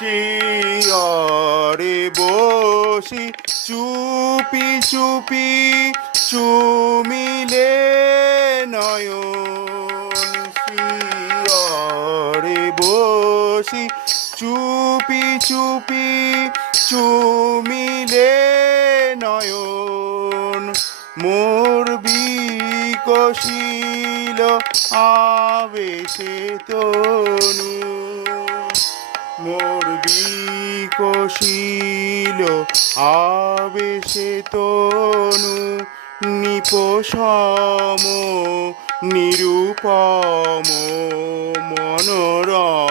শিয়রে বসি চুপি চুপি চুমিলে নয়ন শিয়রে বসি চুপি চুপি চুমিলে নয়ন মোর বিকশিল আবেশে তনু মোর বিকশিল আবেশে তনু নিপসম নিরূপম মনোরম